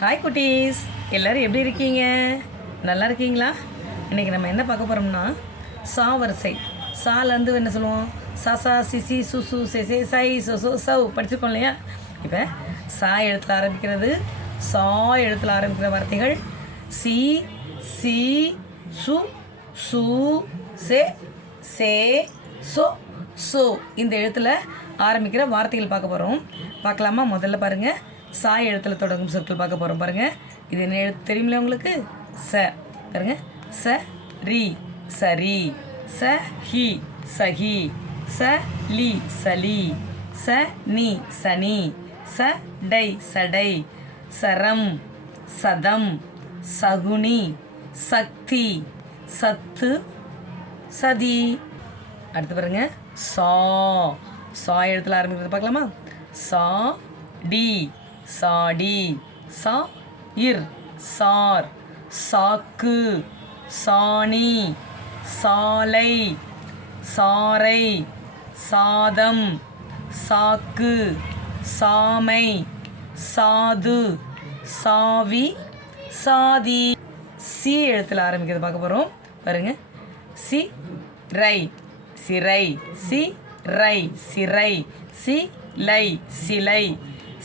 Hi குட்டீஸ். எல்லோரும் எப்படி இருக்கீங்க? நல்லா இருக்கீங்களா? இன்றைக்கி நம்ம என்ன பார்க்க போகிறோம்னா சா வரிசை சாலேருந்து என்ன சொல்லுவோம்? சசா சிசி சுசு செசே சை சொசோ சவ் படிச்சிருக்கோம் இல்லையா? இப்போ சா எழுத்தில் ஆரம்பிக்கிறது சா எழுத்தில் ஆரம்பிக்கிற வார்த்தைகள் சி சி சு சு சே சே சோ சோ. இந்த எழுத்தில் ஆரம்பிக்கிற வார்த்தைகள் பார்க்க போகிறோம் பார்க்கலாமா? முதல்ல பாருங்கள் சா எழுத்தில் தொடங்கும் சொற்கள் பார்க்க போகிறோம் பாருங்கள் இது என்ன எழுத்து தெரியுமில்ல உங்களுக்கு? ச. பாருங்க. ச ரி. சரி ச ஹி. சஹி ச லி. சலி ச நி. சனி ச டை. சடை சரம். சதம். சகுனி. சக்தி. சத்து. சதி. அடுத்து பாருங்க. சா. சா எழுத்துல ஆரம்பிக்கிறது பார்க்கலாமா? சா டி. சாடி சா இர் சார் சாக்கு சாணி சாலை சாறை சாதம் சாக்கு சாமை சாது சாவி சாதி. சி எழுத்தில் ஆரம்பிக்கிறது பார்க்க போகிறோம் பாருங்க. சி ரை சிறை சி ரை சிறை சி லை சிலை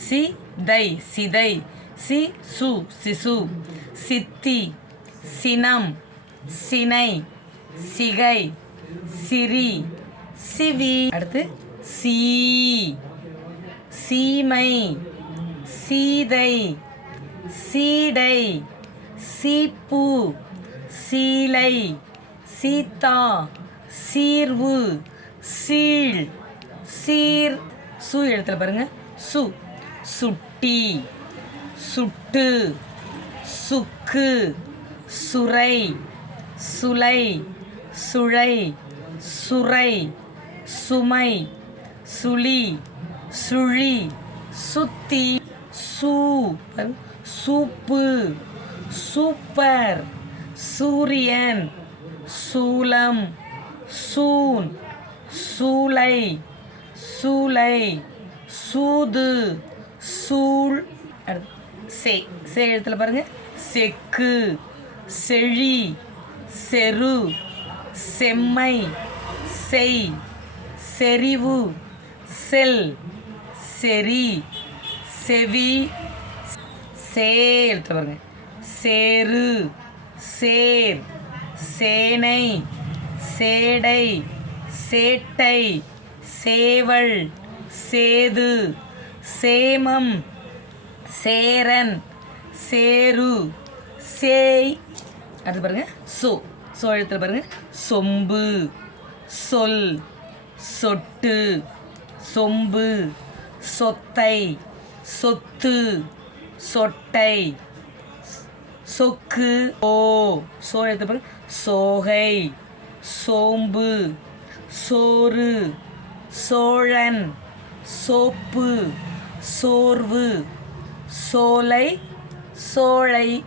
சி தை சிதை சி சு சிசு சித்தி சினம் சினை சிகை சிரி சிவி. அடுத்து சீ சீமை சீதை சீடை சீப்பு சீலை சீதா சீர்வு சீழ் சீர் சு எழுத்துல பாருங்க. சு. சுட்டி சுட்டு சுக்கு சுரை சுலை சுழை சுரை சுமை சுழி சுழி சுத்தி சூ சூப்பு சூப்பர் சூரியன் சூலம் சூன் சூளை சூளை சூது சூழ் சே சே எழுத்துல பாருங்க. செக்கு செழி செரு செம்மை செய் செறிவு செல் செரி செவி சே எழுத்து பாருங்க. சேரு சேர் சேனை சேடை சேட்டை சேவல் சேது சேமம் சேரன் சேரு சேய். அடுத்து பாருங்க. சோ. சோ எழுத்துல பாருங்க. சொம்பு சொல் சொட்டு சொம்பு சொத்தை சொத்து சொட்டை சொக்கு ஓ. சோ எழுத்து பாருங்க. சோகை சோம்பு சோறு சோழன் சோப்பு சோர்வு. சோலை சோலை.